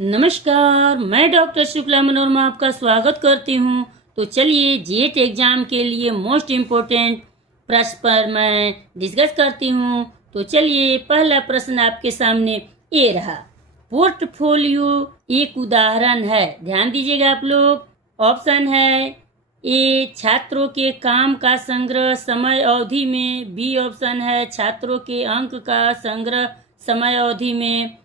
नमस्कार, मैं डॉक्टर शुक्ला मनोरमा आपका स्वागत करती हूँ। तो चलिए जेट एग्जाम के लिए मोस्ट इम्पोर्टेंट प्रश्न पर मैं डिस्कस करती हूँ। तो चलिए पहला प्रश्न आपके सामने ये रहा। पोर्टफोलियो एक उदाहरण है, ध्यान दीजिएगा आप लोग। ऑप्शन है ए छात्रों के काम का संग्रह समय अवधि में, बी ऑप्शन है छात्रों के अंक का संग्रह समय अवधि में,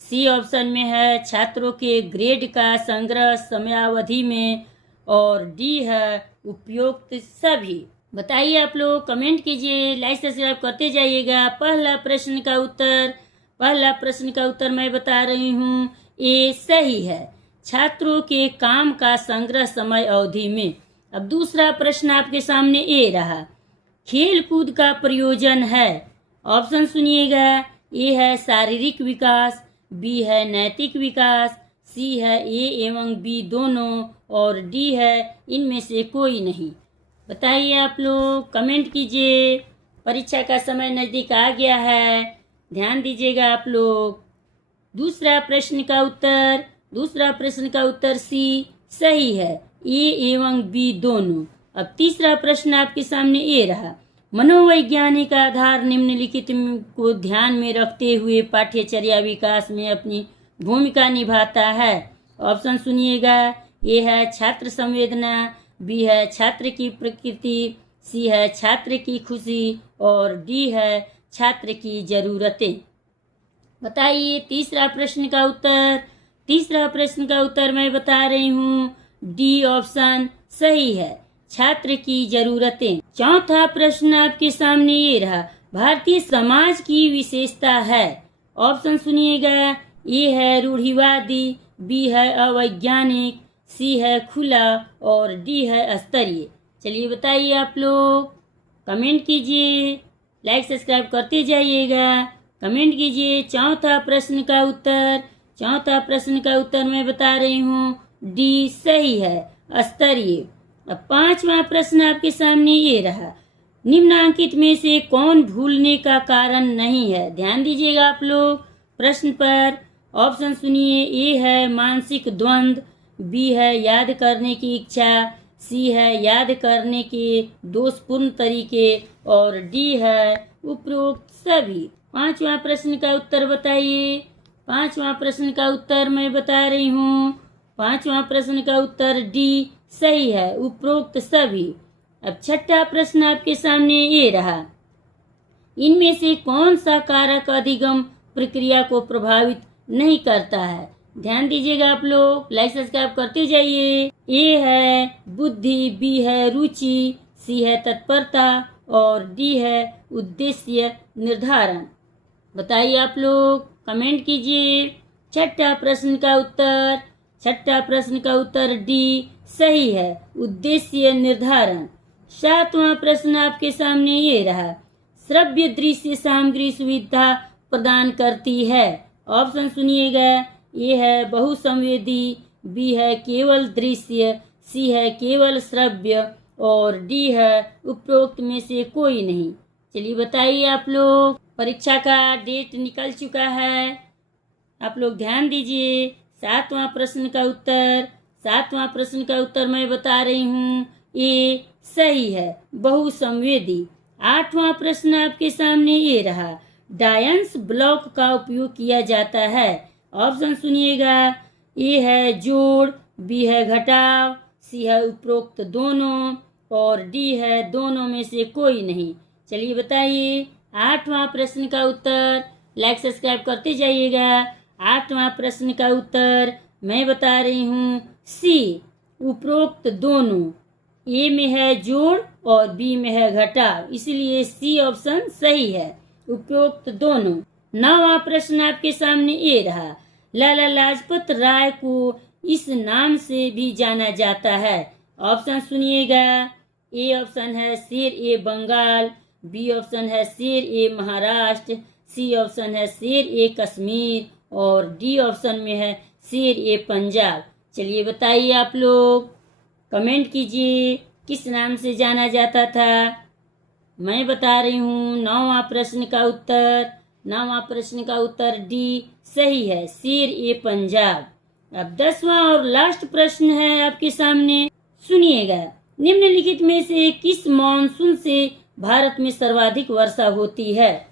सी ऑप्शन में है छात्रों के ग्रेड का संग्रह समयावधि में, और डी है उपयुक्त सभी। बताइए आप लोग, कमेंट कीजिए, लाइक सब्सक्राइब करते जाइएगा। पहला प्रश्न का उत्तर मैं बता रही हूँ, ये सही है, छात्रों के काम का संग्रह समय अवधि में। अब दूसरा प्रश्न आपके सामने ये रहा। खेल कूद का प्रयोजन है, ऑप्शन सुनिएगा। ए है शारीरिक विकास, बी है नैतिक विकास, सी है ए एवं बी दोनों, और डी है इनमें से कोई नहीं। बताइए आप लोग, कमेंट कीजिए। परीक्षा का समय नज़दीक आ गया है, ध्यान दीजिएगा आप लोग। दूसरा प्रश्न का उत्तर सी सही है, ए एवं बी दोनों। अब तीसरा प्रश्न आपके सामने ये रहा। मनोवैज्ञानिक आधार निम्नलिखित को ध्यान में रखते हुए पाठ्यचर्या विकास में अपनी भूमिका निभाता है। ऑप्शन सुनिएगा। ए है छात्र संवेदना, बी है छात्र की प्रकृति, सी है छात्र की खुशी, और डी है छात्र की जरूरतें। बताइए तीसरा प्रश्न का उत्तर मैं बता रही हूँ, डी ऑप्शन सही है, छात्र की जरूरतें। चौथा प्रश्न आपके सामने ये रहा। भारतीय समाज की विशेषता है, ऑप्शन सुनिएगा। ए है रूढ़िवादी, बी है अवैज्ञानिक, सी है खुला, और डी है स्तरीय। चलिए बताइए आप लोग, कमेंट कीजिए, लाइक सब्सक्राइब करते जाइएगा, कमेंट कीजिए। चौथा प्रश्न का उत्तर मैं बता रही हूँ, डी सही है, स्तरीय। अब पांचवा प्रश्न आपके सामने ये रहा। निम्नांकित में से कौन भूलने का कारण नहीं है? ध्यान दीजिएगा आप लोग प्रश्न पर। ऑप्शन सुनिए। ए है मानसिक द्वंद्व, बी है याद करने की इच्छा, सी है याद करने के दोषपूर्ण तरीके, और डी है उपरोक्त सभी। पांचवा प्रश्न का उत्तर बताइए। पांचवा प्रश्न का उत्तर मैं बता रही हूँ, पांचवा प्रश्न का उत्तर डी सही है, उपरोक्त सभी। अब छठा प्रश्न आपके सामने ये रहा। इनमें से कौन सा कारक अधिगम प्रक्रिया को प्रभावित नहीं करता है? ध्यान दीजिएगा आप लोग, लाइक सब्सक्राइब करते जाइए। ए है बुद्धि, बी है रुचि, सी है तत्परता, और डी है उद्देश्य निर्धारण। बताइए आप लोग, कमेंट कीजिए। छठा प्रश्न का उत्तर डी सही है, उद्देश्य निर्धारण। सातवां प्रश्न आपके सामने ये रहा। श्रव्य दृश्य सामग्री सुविधा प्रदान करती है, ऑप्शन सुनिएगा। ए है बहुसंवेदी, बी है केवल दृश्य, सी है केवल श्रव्य, और डी है उपरोक्त में से कोई नहीं। चलिए बताइए आप लोग, परीक्षा का डेट निकल चुका है, आप लोग ध्यान दीजिए। सातवां प्रश्न का उत्तर मैं बता रही हूँ, ए सही है, बहुसंवेदी। आठवां प्रश्न आपके सामने ये रहा। डायंस ब्लॉक का उपयोग किया जाता है, ऑप्शन सुनिएगा। ए है जोड़, बी है घटाव, सी है उपरोक्त दोनों, और डी है दोनों में से कोई नहीं। चलिए बताइए आठवां प्रश्न का उत्तर, लाइक सब्सक्राइब करते जाइएगा। आठवां प्रश्न का उत्तर मैं बता रही हूँ, सी उपरोक्त दोनों। ए में है जोड़ और बी में है घटाव, इसलिए सी ऑप्शन सही है, उपरोक्त दोनों। नौवां प्रश्न आपके सामने ये रहा। लाला लाजपत राय को इस नाम से भी जाना जाता है, ऑप्शन सुनिएगा। ए ऑप्शन है शेर ए बंगाल, बी ऑप्शन है शेर ए महाराष्ट्र, सी ऑप्शन है शेर ए कश्मीर, और डी ऑप्शन में है शेर ए पंजाब। चलिए बताइए आप लोग, कमेंट कीजिए, किस नाम से जाना जाता था? मैं बता रही हूँ नौवां प्रश्न का उत्तर डी सही है, शेर ए पंजाब। अब 10वां और लास्ट प्रश्न है आपके सामने, सुनिएगा। निम्नलिखित में से किस मॉनसून से भारत में सर्वाधिक वर्षा होती है?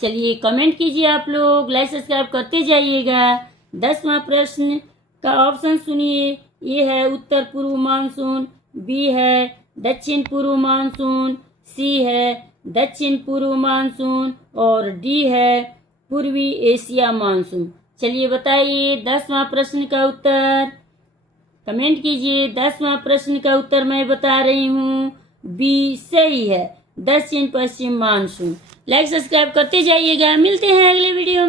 चलिए कमेंट कीजिए आप लोग, लाइक सब्सक्राइब करते जाइएगा। 10वां प्रश्न का ऑप्शन सुनिए, ये है उत्तर पूर्व मानसून, बी है दक्षिण पूर्व मानसून, सी है दक्षिण पूर्व मानसून और डी है पूर्वी एशिया मानसून। चलिए बताइए 10वां प्रश्न का उत्तर, कमेंट कीजिए। 10वां प्रश्न का उत्तर मैं बता रही हूँ, बी सही है, दक्षिण पश्चिम मानसून। लाइक सब्सक्राइब करते जाइएगा, मिलते हैं अगले वीडियो में।